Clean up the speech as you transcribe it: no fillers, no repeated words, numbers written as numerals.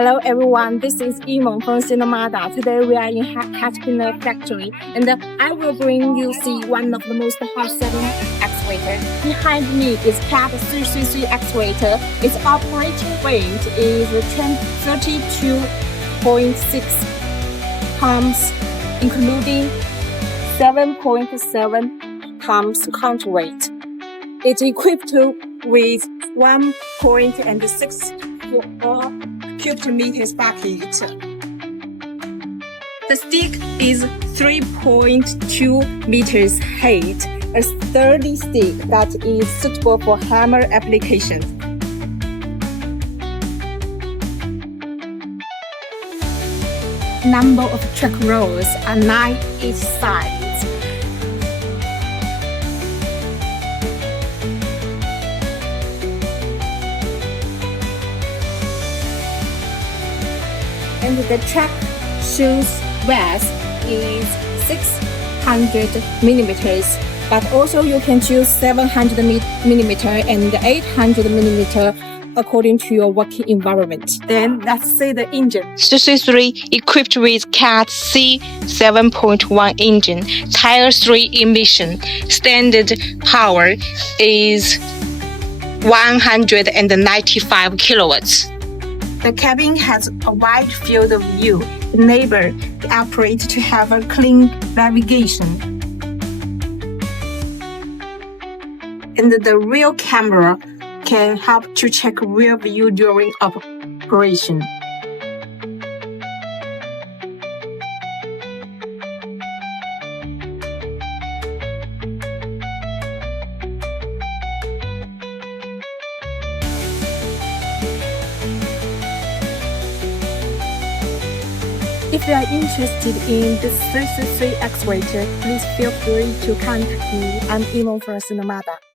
Hello everyone, this is Emon from SINOMADA. Today we are in Caterpillar factory and I will bring you see one of the most hard-selling excavator. Behind me is CAT 333 excavator. Its operating weight is 32.6 tons, including 7.7 tons counterweight. It's equipped with 1.64 cubic meters bucket. The stick is 3.2 meters height, a sturdy stick that is suitable for hammer application. Number of track rolls are 9 each side. And the track shoes width is 600 millimeters, but also you can choose 700 millimeter and 800 millimeter according to your working environment. Then let's see the engine. 333 equipped with CAT C7.1 engine, Tier 3 emission. Standard power is 195 kilowatts. The cabin has a wide field of view, enable the operator to have a clean navigation. And the rear camera can help to check rear view during operation. If you are interested in this 333 excavator, please feel free to contact me. I'm Emon from SINOMADA.